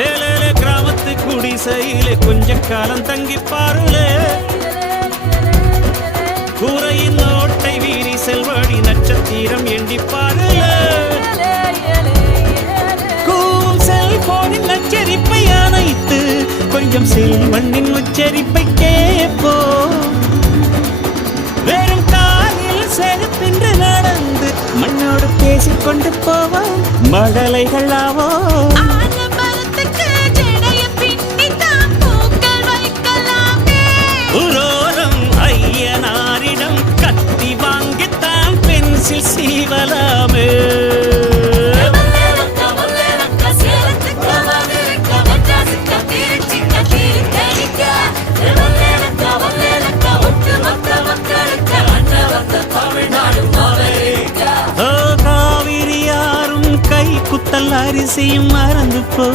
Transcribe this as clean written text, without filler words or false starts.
ஏழேலே கிராமத்து குடிசையிலே கொஞ்ச காலம் தங்கி பாருலே கூரையின் ஓட்டை வீரி செல்வடி நட்சத்திரம் எண்டி பாருலே கூவும் செல்போனின் நச்சரிப்பை அணைத்து கொஞ்சம் செல்வண்ணின் உச்சரிப்பை கேப்போ வெறும் காலில் செருப்பின்று நடந்து மண்ணோடு பேசிக்கொண்டு போவோம் மடலைகளாவோ உரோரம் ஐயனாரிடம் கத்தி வாங்கித்தான் பென்சில் சீவலாமே காவிரி யாரும் கை குத்தல் அரிசியும் மறந்து போ